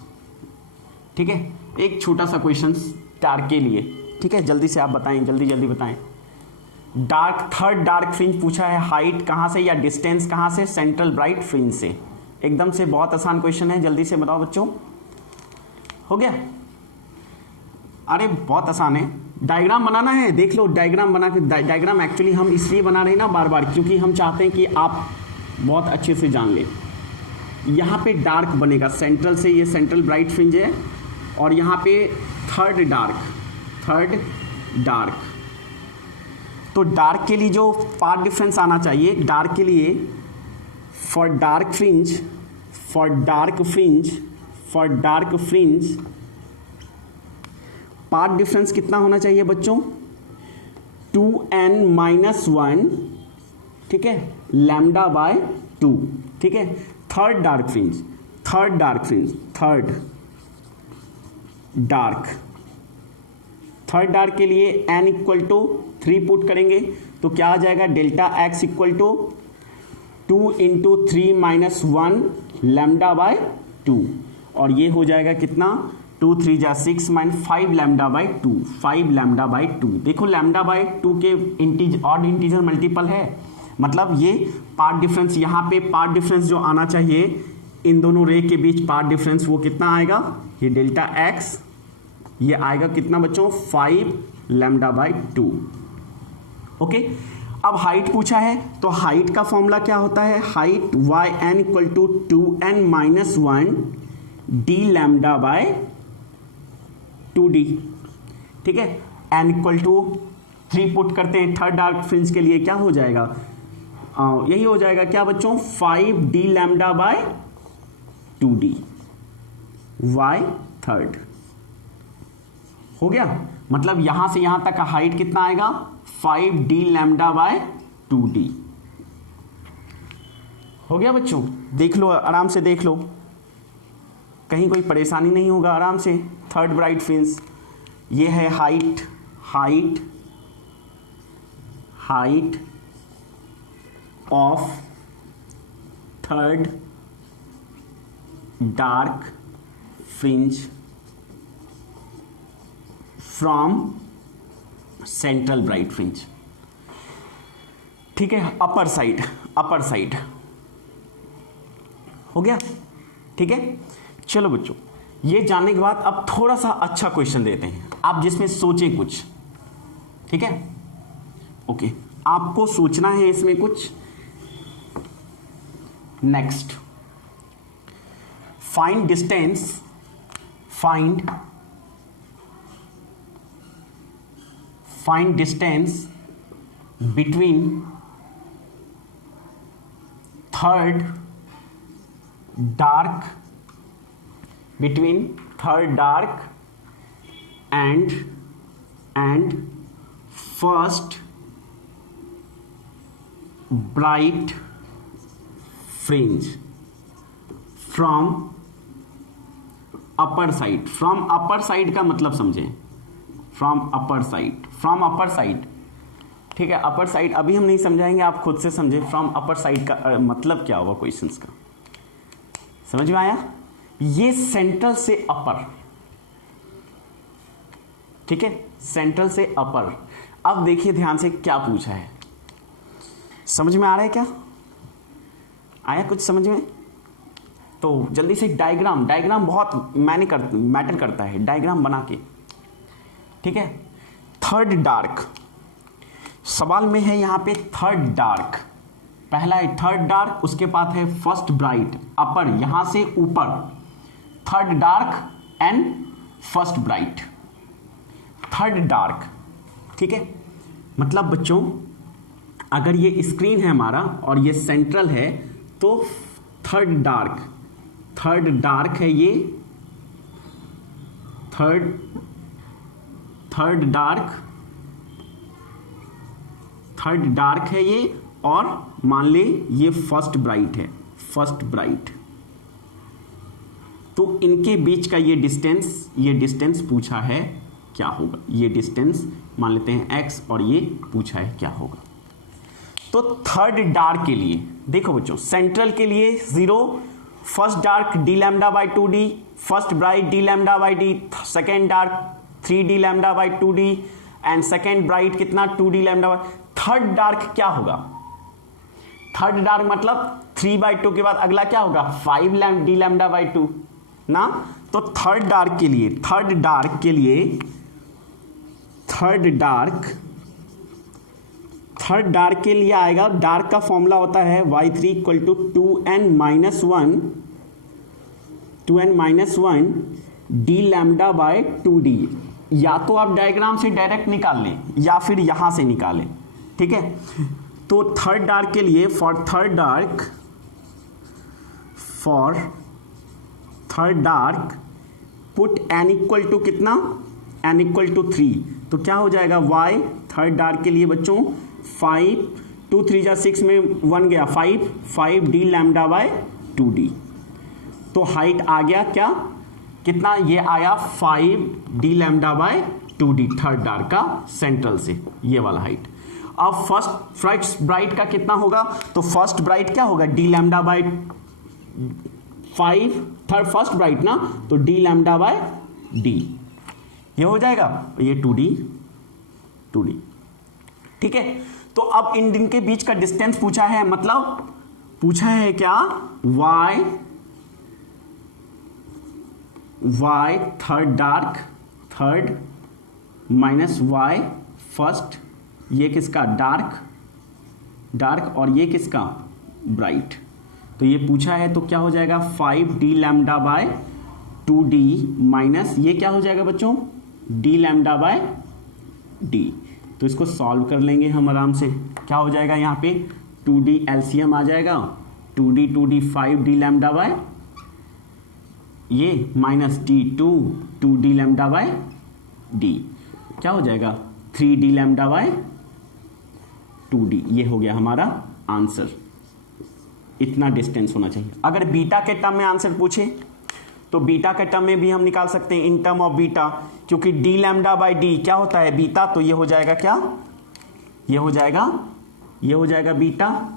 ठीक है, एक छोटा सा क्वेश्चन डार्क के लिए। ठीक है, जल्दी से आप बताएं, जल्दी बताएं। थर्ड डार्क फ्रिंज पूछा है, हाइट कहां से या डिस्टेंस कहां से, सेंट्रल ब्राइट फ्रिंज से। एकदम से बहुत आसान क्वेश्चन है, जल्दी से बताओ बच्चों। हो गया, अरे बहुत आसान है। डायग्राम बनाना है, देख लो डायग्राम बना के। डायग्राम एक्चुअली हम इसलिए बना रहे हैं ना बार बार, क्योंकि हम चाहते हैं कि आप बहुत अच्छे से जान लें। यहाँ पे डार्क बनेगा सेंट्रल से, ये सेंट्रल ब्राइट फ्रिंज है, और यहाँ पे थर्ड डार्क। तो डार्क के लिए जो पाथ डिफरेंस आना चाहिए, डार्क के लिए for dark fringe path difference कितना होना चाहिए बच्चों, 2n-1, ठीक है, लैम्डा बाय 2। ठीक है, third dark third dark fringe, third dark के लिए n इक्वल टू 3 पुट करेंगे तो क्या आ जाएगा, delta x equal to 2 into 3 minus 1 lambda by 2, और ये हो जाएगा कितना, 2 3 जा 6 minus 5 lambda by 2, 5 lambda by 2। देखो लैम्डा बाय 2 के ऑड इंटीजर मल्टीपल है, मतलब ये पार्ट डिफरेंस, यहाँ पे पार्ट डिफरेंस जो आना चाहिए इन दोनों रे के बीच पार्ट डिफरेंस वो कितना आएगा, ये डेल्टा x ये आएगा कितना बच्चों, 5 लैम्डा बाय 2। ओके, अब हाइट पूछा है तो हाइट का फॉर्मूला क्या होता है, height yn equal to 2n minus 1 D lambda by 2d। ठीक है, n इक्वल टू 3 पुट करते हैं थर्ड डार्क फ्रिंज के लिए, क्या हो जाएगा, यही हो जाएगा क्या बच्चों, 5d lambda by 2d, y third हो गया। मतलब यहां से यहां तक का हाइट कितना आएगा, 5d लैम्डा बाय 2d हो गया बच्चों। देख लो, आराम से देख लो, कहीं कोई परेशानी नहीं होगा, आराम से। थर्ड ब्राइट फ्रिंज ये है height of third dark fringe from central bright fringe. ठीक है, अपर साइड हो गया। ठीक है, चलो बच्चों, ये जानने के बाद अब थोड़ा सा अच्छा क्वेश्चन देते हैं, आप जिसमें सोचें कुछ। ठीक है, ओके, आपको सोचना है इसमें कुछ। Next, find distance between third dark and first bright fringe from upper side। from upper side का मतलब समझें, from upper side। ठीक है, अपर साइड अभी हम नहीं समझाएंगे, आप खुद से समझे फ्रॉम अपर साइड का मतलब क्या होगा क्वेश्चंस का। समझ में आया, ये सेंट्रल से अपर। ठीक है, सेंट्रल से अपर। अब देखिए ध्यान से क्या पूछा है, समझ में आ रहा है क्या, आया कुछ समझ में? तो जल्दी से डायग्राम बहुत मैटर करता है, डायग्राम बना के। ठीक है, थर्ड डार्क सवाल में है, यहाँ पे थर्ड डार्क, पहला है थर्ड डार्क, उसके बाद है फर्स्ट ब्राइट, अपर यहां से ऊपर, third dark and first bright, third dark. ठीक है, मतलब बच्चों अगर ये स्क्रीन है हमारा और ये सेंट्रल है तो थर्ड डार्क है ये, थर्ड डार्क है ये, और मान ले ये फर्स्ट ब्राइट। तो इनके बीच का ये डिस्टेंस पूछा है क्या होगा, ये डिस्टेंस मान लेते हैं x, और ये पूछा है क्या होगा। तो थर्ड डार्क के लिए देखो बच्चों, सेंट्रल के लिए 0, first dark d lambda by 2d, first bright d lambda by d, second dark 3d lambda by 2d, and second bright कितना 2d lambda by. Third dark क्या होगा, थर्ड डार्क मतलब 3/2 के बाद अगला क्या होगा, 5d लैम्डा बाई 2 ना। तो थर्ड डार्क के लिए आएगा, डार्क का फॉर्मूला होता है y3 equal to 2n minus 1 D lambda by 2d। या तो आप डायग्राम से डायरेक्ट निकाल लें या फिर यहां से निकालें। ठीक है, तो थर्ड डार्क के लिए for third dark put n equal to कितना, n इक्वल टू 3, तो क्या हो जाएगा y थर्ड डार्क के लिए बच्चों 5, 2 3 जा 6 में 1 गया 5d लैम्डा बाय 2d। तो हाइट आ गया क्या, कितना, ये आया 5d lambda by 2d, third dark का सेंट्रल से ये वाला हाइट। अब फर्स्ट ब्राइट का कितना होगा, तो फर्स्ट ब्राइट क्या होगा, d lambda by 5, third first bright ना, तो d लैम्डा बाय d, ये हो जाएगा, ये 2d, ठीक है। तो अब इन के बीच का डिस्टेंस पूछा है, मतलब पूछा है क्या, y third dark, third minus y first, ये किसका डार्क और ये किसका ब्राइट। तो ये पूछा है, तो क्या हो जाएगा 5d lambda by 2d minus ये क्या हो जाएगा बच्चों, d लैम्डा बाय d। तो इसको सॉल्व कर लेंगे हम आराम से, क्या हो जाएगा यहाँ पे 2d एलसीएम आ जाएगा, 2d 5d लैम्डा बाय ये minus d 2d lambda by d, क्या हो जाएगा 3d लैम्डा बाय 2d। ये हो गया हमारा आंसर, इतना डिस्टेंस होना चाहिए। अगर बीटा के टर्म में आंसर पूछे तो बीटा के टर्म में भी हम निकाल सकते हैं, इन टर्म ऑफ बीटा, क्योंकि d लैम्डा बाय d क्या होता है बीटा, तो ये हो जाएगा क्या, ये हो जाएगा बीटा,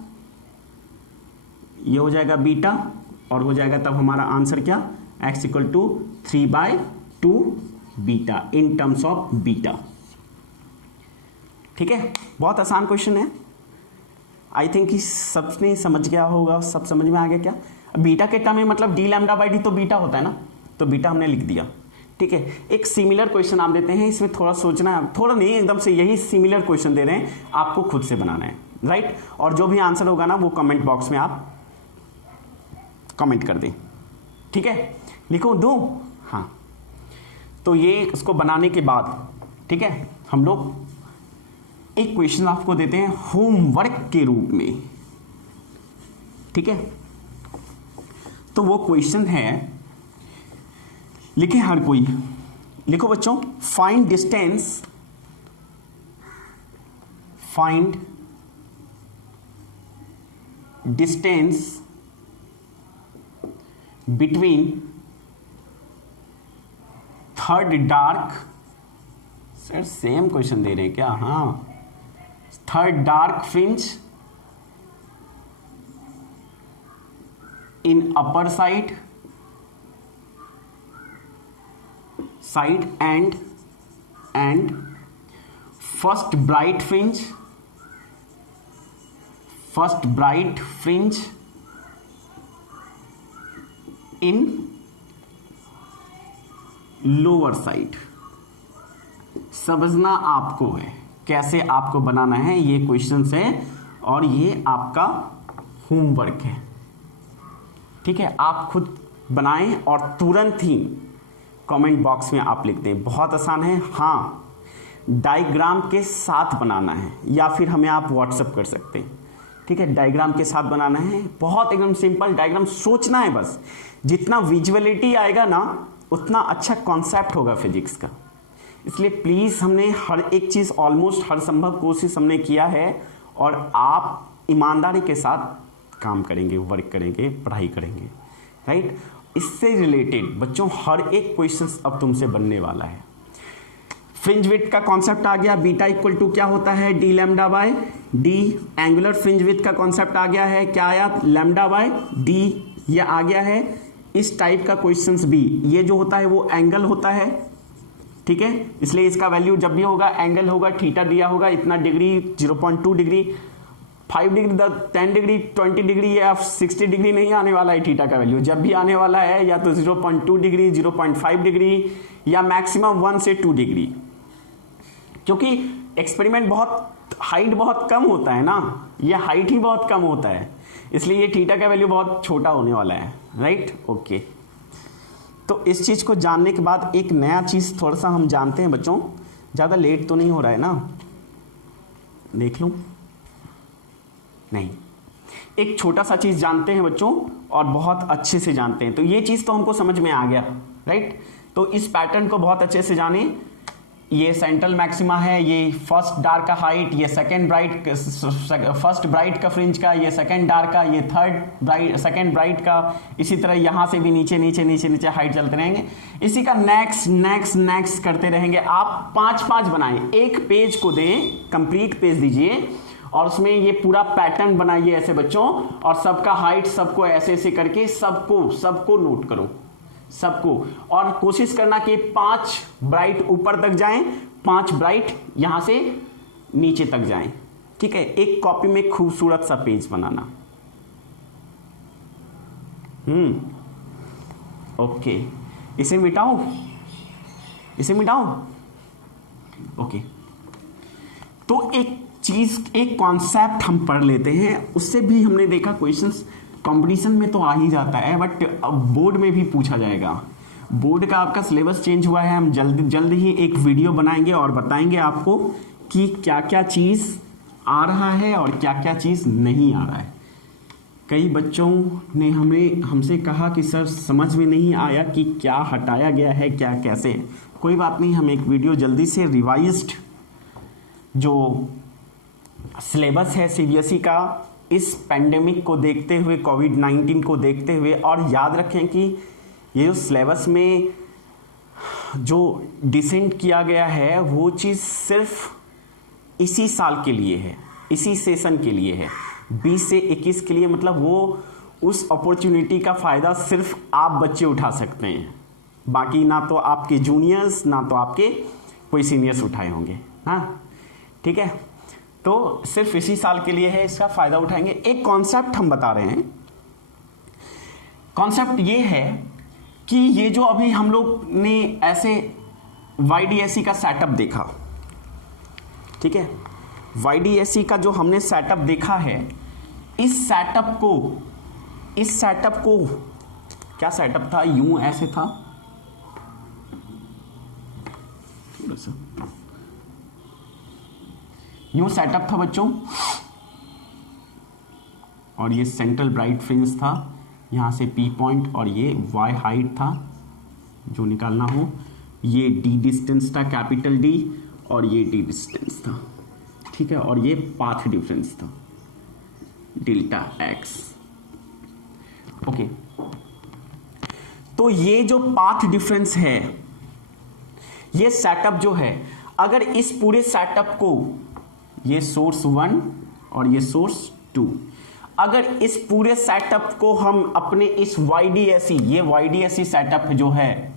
ये हो जाएगा बीटा, और हो जाएगा तब हमारा आंसर क्या, x equal to 3/2 beta in terms of beta. ठीक है, बहुत आसान क्वेश्चन है, आई थिंक कि सबने समझ गया होगा, सब समझ में आ गया क्या। बीटा के टर्म में मतलब डी लैम्डा बाई डी तो बीटा होता है ना, तो बीटा हमने लिख दिया। ठीक है, एक सिमिलर क्वेश्चन आप देते हैं, इसमें थोड़ा सोचना है, थोड़ा नहीं एकदम से यही सिमिलर क्वेश्चन दे रहे हैं, आपको खुद से बनाना है, राइट। और जो भी आंसर होगा ना वो कमेंट बॉक्स में आप कमेंट कर दें, ठीक है, लिखो दो, हाँ। तो ये इसको बनाने के बाद, ठीक है, हम लोग एक क्वेश्चन आपको देते हैं होमवर्क के रूप में, ठीक है। तो वो क्वेश्चन है, लिखे हर कोई, लिखो बच्चों, find distance between third dark, sir same question दे रहे हैं क्या, हाँ, third dark fringe in upper side and first bright fringe in lower side। समझना आपको है कैसे आपको बनाना है, ये क्वेश्चंस है और ये आपका होमवर्क है, ठीक है। आप खुद बनाएं और तुरंत ही कमेंट बॉक्स में आप लिख दें, बहुत आसान है। हाँ, डायग्राम के साथ बनाना है या फिर हमें आप व्हाट्सएप कर सकते हैं, ठीक है। डायग्राम के साथ बनाना है, बहुत एकदम सिंपल डायग्राम, सोचना है बस। जितना विजुअलिटी आएगा ना उतना अच्छा कॉन्सेप्ट होगा फिजिक्स का। इसलिए प्लीज़, हमने हर एक चीज़ ऑलमोस्ट हर संभव कोशिश हमने किया है और आप ईमानदारी के साथ काम करेंगे, वर्क करेंगे, पढ़ाई करेंगे, राइट। इससे रिलेटेड बच्चों हर एक क्वेश्चन अब तुमसे बनने वाला है। फ्रिंज विड्थ का कॉन्सेप्ट आ गया, बीटा इक्वल टू क्या होता है, D lambda by D. Angular fringe width का कॉन्सेप्ट आ गया है, क्या आया, लैम्डा बाय डी, ये आ गया है। इस टाइप का क्वेश्चंस भी, ये जो होता है वो एंगल होता है, ठीक है, इसलिए इसका वैल्यू जब भी होगा एंगल होगा, थीटा दिया होगा इतना degree, 0.2 degree, 5 degree, 10 degree, 20 degree या 60 डिग्री नहीं आने वाला है थीटा का वैल्यू। जब भी आने वाला है या तो 0.2 डिग्री, 0.5 डिग्री या मैक्सिमम 1 से 2 डिग्री, क्योंकि एक्सपेरिमेंट बहुत हाइट बहुत कम होता है ना, ये हाइट ही बहुत कम होता है, इसलिए ये थीटा का वैल्यू बहुत छोटा होने वाला है, राइट, ओके। तो इस चीज़ को जानने के बाद एक नया चीज़ थोड़ा सा हम जानते हैं बच्चों, ज़्यादा लेट तो नहीं हो रहा है ना, देख लूँ, नहीं, एक छोटा सा चीज़ जानते हैं बच्चों और बहुत अच्छे से जानते हैं। तो ये चीज़ तो हमको समझ में आ गया, राइट। तो इस पैटर्न को बहुत अच्छे से जाने, ये सेंट्रल मैक्सिमा है, ये फर्स्ट डार्क का हाइट, ये सेकंड ब्राइट, फर्स्ट ब्राइट का फ्रिंज का, ये सेकंड डार्क का, ये थर्ड ब्राइट, सेकंड ब्राइट का। इसी तरह यहाँ से भी नीचे नीचे नीचे नीचे हाइट चलते रहेंगे। इसी का नेक्स्ट नेक्स्ट नेक्स्ट करते रहेंगे। आप 5-5 बनाएं, एक पेज को दें, कंप्लीट पेज दीजिए और उसमें ये पूरा पैटर्न बनाइए ऐसे बच्चों, और सबका हाइट सबको ऐसे ऐसे करके सबको नोट करो सबको, और कोशिश करना कि 5 ब्राइट ऊपर तक जाएं, 5 ब्राइट यहां से नीचे तक जाएं। ठीक है, एक कॉपी में खूबसूरत सा पेज बनाना। ओके, इसे मिटाऊं, ओके। तो एक चीज, एक कॉन्सेप्ट हम पढ़ लेते हैं, उससे भी हमने देखा क्वेश्चंस कंपटीशन में तो आ ही जाता है, बट बोर्ड में भी पूछा जाएगा। बोर्ड का आपका सिलेबस चेंज हुआ है, हम जल्द ही एक वीडियो बनाएंगे और बताएंगे आपको कि क्या क्या चीज़ आ रहा है और क्या क्या चीज़ नहीं आ रहा है। कई बच्चों ने हमसे कहा कि सर समझ में नहीं आया कि क्या हटाया गया है, क्या कैसे। कोई बात नहीं, हम एक वीडियो जल्दी से रिवाइज्ड जो सिलेबस है सीबीएसई का, इस पेंडेमिक को देखते हुए, कोविड-19 को देखते हुए, और याद रखें कि ये जो सिलेबस में जो डिसेंट किया गया है वो चीज़ सिर्फ इसी साल के लिए है, इसी सेशन के लिए है, 20 से 21 के लिए। मतलब वो उस अपॉर्चुनिटी का फ़ायदा सिर्फ आप बच्चे उठा सकते हैं, बाकी ना तो आपके जूनियर्स ना तो आपके कोई सीनियर्स उठाए होंगे। हाँ, ठीक है, तो सिर्फ इसी साल के लिए है, इसका फायदा उठाएंगे। एक कॉन्सेप्ट हम बता रहे हैं, कॉन्सेप्ट ये है कि ये जो अभी हम लोग ने ऐसे YDSE का सेटअप देखा, ठीक है, YDSE का जो हमने सेटअप देखा है, इस सेटअप को क्या सेटअप था, यूं ऐसे था, थोड़ा सा यूं सेटअप था बच्चों, और ये सेंट्रल ब्राइट फ्रिंज था, यहाँ से P पॉइंट, और ये Y हाइट था जो निकालना हो, ये D डिस्टेंस था, कैपिटल D, और ये D डिस्टेंस था। ठीक है, और ये पाथ डिफरेंस था, डेल्टा X। ओके, तो ये जो पाथ डिफरेंस है, ये सेटअप जो है, अगर इस पूरे सेटअप को, ये सोर्स 1 और ये सोर्स 2, अगर इस पूरे सेटअप को हम अपने इस YDSE, ये YDSE सेटअप जो है,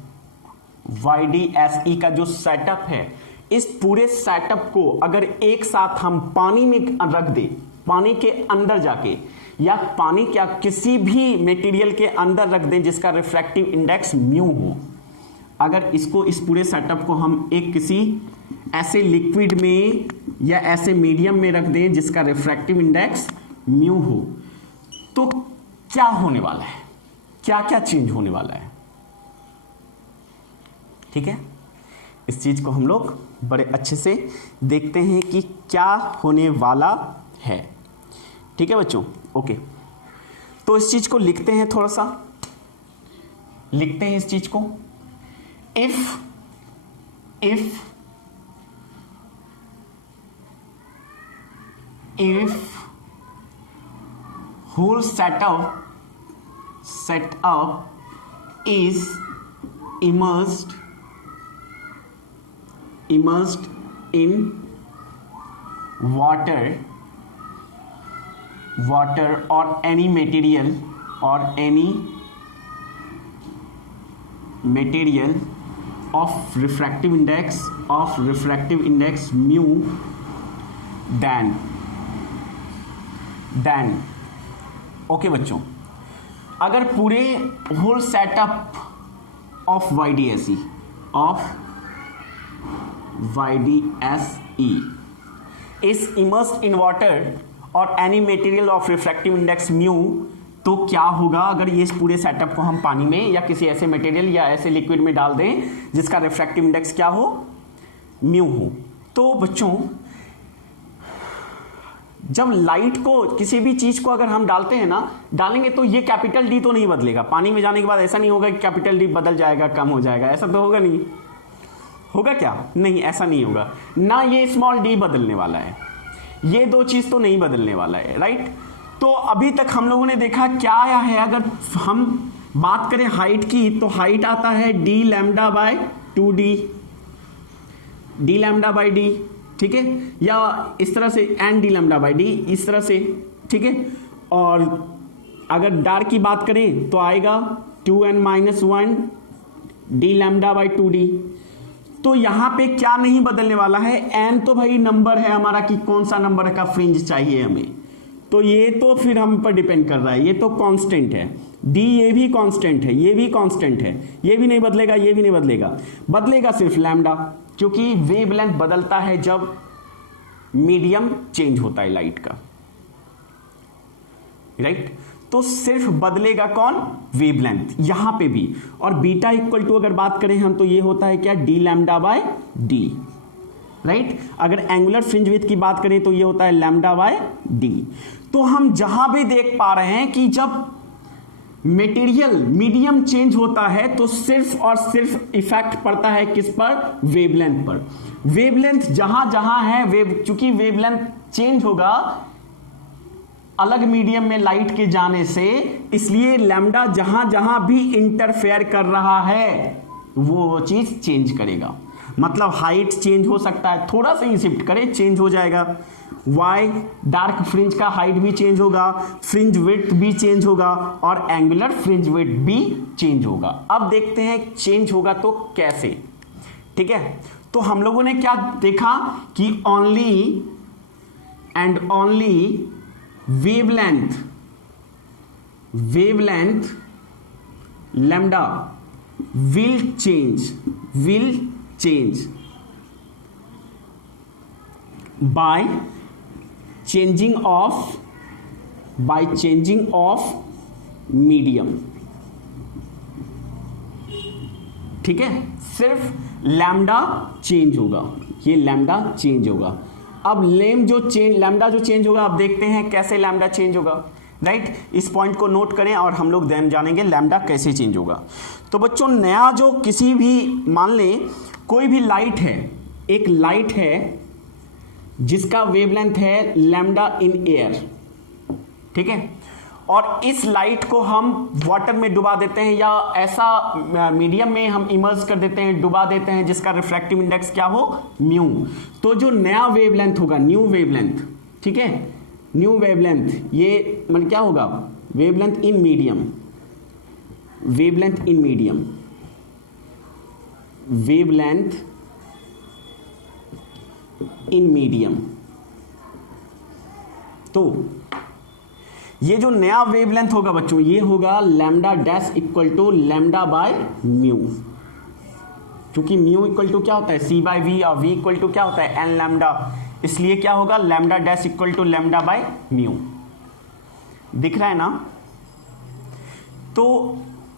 YDSE का जो सेटअप है, इस पूरे सेटअप को अगर एक साथ हम पानी में रख दें, पानी के अंदर जाके, या पानी क्या किसी भी मटेरियल के अंदर रख दें जिसका रिफ्रैक्टिव इंडेक्स म्यू हो, अगर इसको, इस पूरे सेटअप को हम एक किसी ऐसे लिक्विड में या ऐसे मीडियम में रख दें जिसका रिफ्रैक्टिव इंडेक्स म्यू हो, तो क्या होने वाला है, क्या क्या चेंज होने वाला है। ठीक है, इस चीज को हम लोग बड़े अच्छे से देखते हैं कि क्या होने वाला है। ठीक है बच्चों, ओके, तो इस चीज को लिखते हैं, थोड़ा सा लिखते हैं इस चीज को। if whole setup is immersed in water or any material of refractive index mu, then okay बच्चों, अगर पूरे whole setup of YDSE is immersed in water or any material of refractive index mu, तो क्या होगा अगर ये इस पूरे सेटअप को हम पानी में या किसी ऐसे मटेरियल या ऐसे लिक्विड में डाल दें जिसका रिफ्रैक्टिव इंडेक्स क्या हो, म्यू हो। तो बच्चों, जब लाइट को, किसी भी चीज को अगर हम डालेंगे तो ये कैपिटल D तो नहीं बदलेगा। पानी में जाने के बाद ऐसा नहीं होगा कि कैपिटल D बदल जाएगा, कम हो जाएगा, ऐसा तो होगा नहीं। होगा क्या? नहीं, ऐसा नहीं होगा ना, ये स्मॉल डी बदलने वाला है, ये दो चीज तो नहीं बदलने वाला है, राइट। तो अभी तक हम लोगों ने देखा क्या आया है, अगर हम बात करें हाइट की तो हाइट आता है D lambda by 2d, D lambda by D, ठीक है, या इस तरह से N D lambda by D, इस तरह से, ठीक है। और अगर डार्क की बात करें तो आएगा 2n-1 D lambda by 2d। तो यहां पे क्या नहीं बदलने वाला है, एन तो भाई नंबर है हमारा कि कौन सा नंबर का फ्रिंज चाहिए हमें, तो ये तो फिर हम पर डिपेंड कर रहा है, ये तो कांस्टेंट है। डी ये भी कांस्टेंट है, ये भी कांस्टेंट है, ये भी नहीं बदलेगा, ये भी नहीं बदलेगा, बदलेगा सिर्फ लैम्डा, क्योंकि वेवलेंथ बदलता है जब मीडियम चेंज होता है लाइट का, राइट। तो सिर्फ बदलेगा कौन? वेवलेंथ यहां पे भी। और बीटा इक्वल टू अगर बात करें हम तो ये होता है क्या? D lambda by D, right. अगर एंगुलर फ्रिंज विड्थ की बात करें तो ये होता है लैम्डा बाय डी। तो हम जहां भी देख पा रहे हैं कि जब मटेरियल मीडियम चेंज होता है तो सिर्फ और सिर्फ इफेक्ट पड़ता है किस पर? वेवलेंथ पर। वेवलेंथ जहां जहां है चूंकि वेवलेंथ चेंज होगा अलग मीडियम में लाइट के जाने से, इसलिए लैम्डा जहां जहां भी इंटरफेयर कर रहा है वो चीज चेंज करेगा। मतलब हाइट चेंज हो सकता है, थोड़ा सा ही शिफ्ट करे चेंज हो जाएगा। वाई डार्क फ्रिंज का हाइट भी चेंज होगा, फ्रिंज विड्थ भी चेंज होगा और एंगुलर फ्रिंज विड्थ भी चेंज होगा। अब देखते हैं चेंज होगा तो कैसे, ठीक है। तो हम लोगों ने क्या देखा कि only and only wavelength lambda will change by changing of medium, ठीक है। सिर्फ लैम्डा चेंज होगा, ये लैम्डा चेंज होगा। अब लैम्डा जो चेंज होगा, अब देखते हैं कैसे लैम्डा चेंज होगा, राइट। इस पॉइंट को नोट करें और हम लोग देन जानेंगे लैम्डा कैसे चेंज होगा। तो बच्चों नया जो किसी भी, मान लें कोई भी लाइट है, एक लाइट है जिसका वेवलेंथ है लैम्डा इन एयर, ठीक है। और इस लाइट को हम वाटर में डुबा देते हैं या ऐसा मीडियम में हम इमर्ज कर देते हैं, डुबा देते हैं, जिसका रिफ्रैक्टिव इंडेक्स क्या हो? म्यू। तो जो नया वेवलेंथ होगा, न्यू वेवलेंथ, ठीक है, न्यू वेवलेंथ, ये मतलब क्या होगा? Wavelength in medium, wavelength in medium, wavelength in medium. तो ये जो नया वेवलेंथ होगा बच्चों, ये होगा lambda dash equal to lambda by mu. क्योंकि म्यू इक्वल टू क्या होता है? सी बाय वी, और वी इक्वल टू क्या होता है? N lambda. इसलिए क्या होगा? Lambda dash equal to lambda by mu. दिख रहा है ना? तो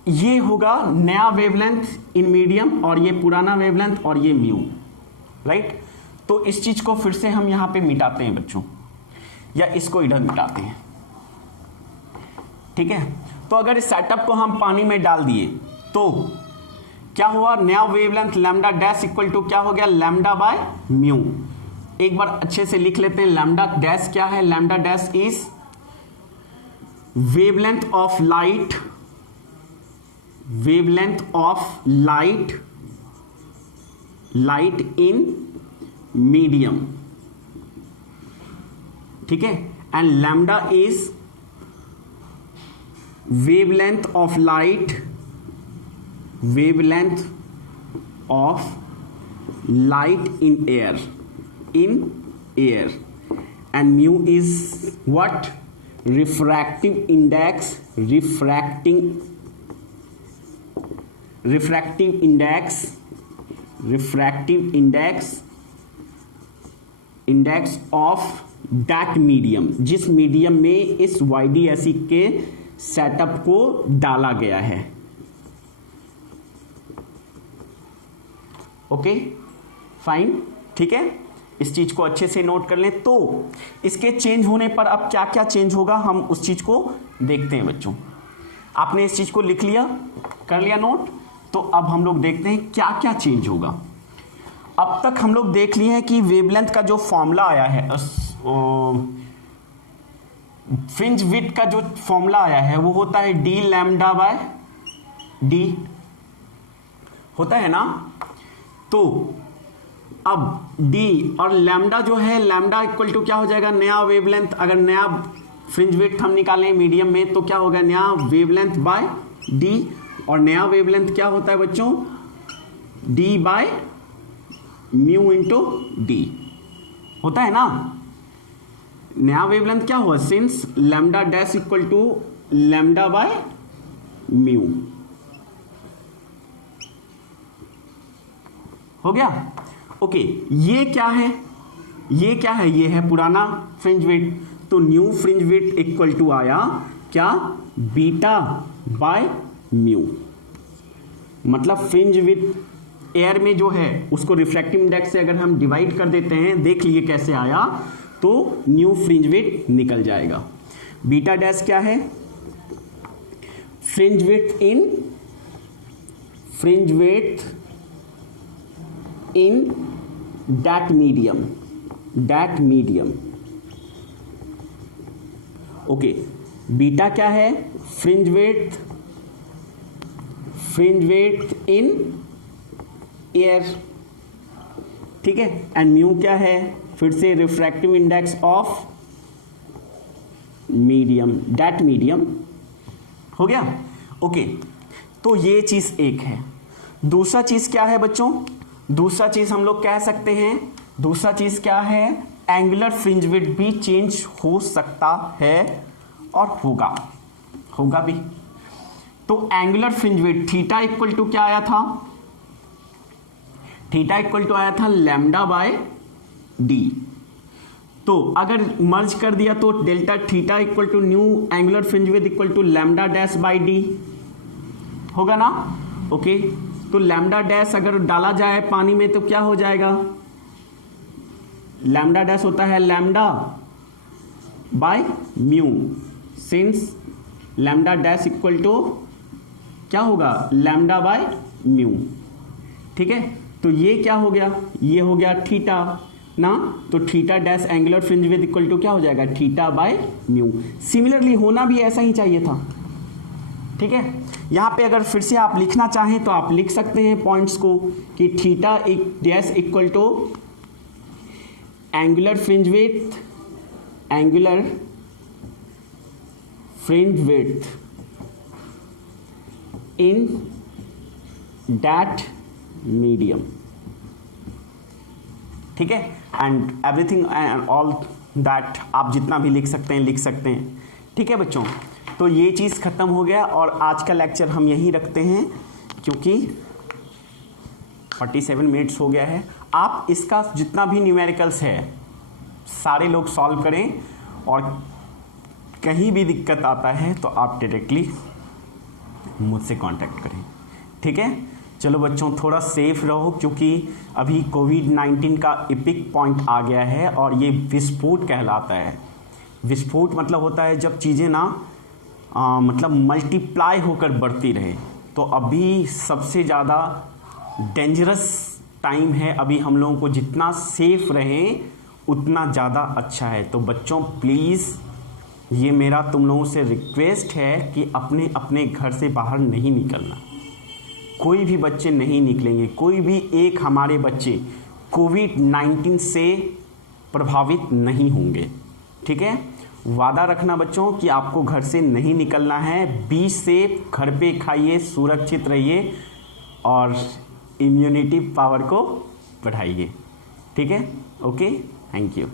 ये होगा नया वेवलेंथ इन मीडियम और ये पुराना वेवलेंथ और ये म्यू, राइट। तो इस चीज को फिर से हम यहां पे मिटाते हैं बच्चों, या इसको इधर मिटाते हैं, ठीक है। तो अगर इस सेटअप को हम पानी में डाल दिए तो क्या हुआ? नया wavelength lambda dash equal to क्या हो गया? Lambda by mu. एक बार अच्छे से लिख लेते हैं, लैम्डा डैश क्या है? Lambda dash is wavelength of light, light in medium, ठीक है। And lambda is wavelength of light in air, and mu is what? refractive index of that medium, जिस मीडियम में इस YDSE के सेटअप को डाला गया है। ओके फाइन, ठीक है। इस चीज को अच्छे से नोट कर लें। तो इसके चेंज होने पर अब क्या क्या चेंज होगा, हम उस चीज को देखते हैं बच्चों। आपने इस चीज को लिख लिया, कर लिया नोट। तो अब हम लोग देखते हैं क्या क्या चेंज होगा। अब तक हम लोग देख लिए हैं कि वेवलेंथ का जो फॉर्मूला आया है, फ्रिंज विड्थ का जो फॉर्मूला आया है वो होता है डी लैम्डा बाय डी, होता है ना। तो अब डी और लैम्डा जो है, लैम्डा इक्वल टू क्या हो जाएगा, नया वेवलेंथ। अगर नया फ्रिंज विड्थ हम निकालें मीडियम में तो क्या होगा, नया वेवलेंथ बाय डी। और नया वेवलेंथ क्या होता है बच्चों, D by mu into D, होता है ना। नया वेवलेंथ क्या हुआ, since lambda dash equal to lambda by mu, हो गया। ओके, ये क्या है, ये क्या है, ये है पुराना फ्रिंज विड्थ। तो new fringe width equal to आया क्या, बीटा बाय म्यू। मतलब फ्रिंज विड्थ एयर में जो है उसको रिफ्रैक्टिव इंडेक्स से अगर हम डिवाइड कर देते हैं, देख लिए कैसे आया, तो न्यू फ्रिंज विड्थ निकल जाएगा। बीटा डैश क्या है, fringe width in that medium. Okay, beta क्या है, फ्रिंज विड्थ इन एयर, ठीक है। एंड म्यू क्या है, फिर से refractive index of medium, that medium, हो गया। ओके, तो ये चीज एक है। दूसरा चीज क्या है बच्चों, दूसरा चीज हम लोग कह सकते हैं, दूसरा चीज क्या है, एंगुलर फ्रिंज विड्थ भी चेंज हो सकता है और होगा भी। तो angular fringe width theta equal to क्या आया था, थीटा इक्वल टू आया था लैम्डा बाय डी। तो अगर मर्ज कर दिया तो delta theta equal to new angular fringe width equal to lambda dash by D, होगा ना। ओके, तो लैम्डा डैश अगर डाला जाए पानी में तो क्या हो जाएगा, लैम्डा डैश होता है lambda by mu, since lambda dash equal to क्या होगा, लैम्डा बाय म्यू, ठीक है। तो ये क्या हो गया, ये हो गया थीटा ना। तो theta dash angular fringe width equal to क्या हो जाएगा, थीटा बाय म्यू। सिमिलरली होना भी ऐसा ही चाहिए था, ठीक है। यहां पे अगर फिर से आप लिखना चाहें तो आप लिख सकते हैं पॉइंट्स को कि theta dash equal to angular fringe width in that medium, ठीक है। And everything and all that आप जितना भी लिख सकते हैं, ठीक है बच्चों। तो ये चीज़ ख़त्म हो गया और आज का लेक्चर हम यहीं रखते हैं क्योंकि 47 मिनट्स हो गया है। आप इसका जितना भी न्यूमेरिकल्स है सारे लोग सॉल्व करें और कहीं भी दिक्कत आता है तो आप डायरेक्टली मुझसे कांटेक्ट करें, ठीक है। चलो बच्चों, थोड़ा सेफ रहो क्योंकि अभी कोविड-19 का एपिक पॉइंट आ गया है और ये विस्फोट कहलाता है। विस्फोट मतलब होता है जब चीज़ें ना मतलब मल्टीप्लाई होकर बढ़ती रहे। तो अभी सबसे ज़्यादा डेंजरस टाइम है। अभी हम लोगों को जितना सेफ रहें उतना ज़्यादा अच्छा है। तो बच्चों प्लीज़ ये मेरा तुम लोगों से रिक्वेस्ट है कि अपने अपने घर से बाहर नहीं निकलना। कोई भी बच्चे नहीं निकलेंगे, कोई भी एक हमारे बच्चे कोविड-19 से प्रभावित नहीं होंगे, ठीक है। वादा रखना बच्चों कि आपको घर से नहीं निकलना है। बी सेफ, घर पे खाइए, सुरक्षित रहिए और इम्यूनिटी पावर को बढ़ाइए, ठीक है। Okay, thank you.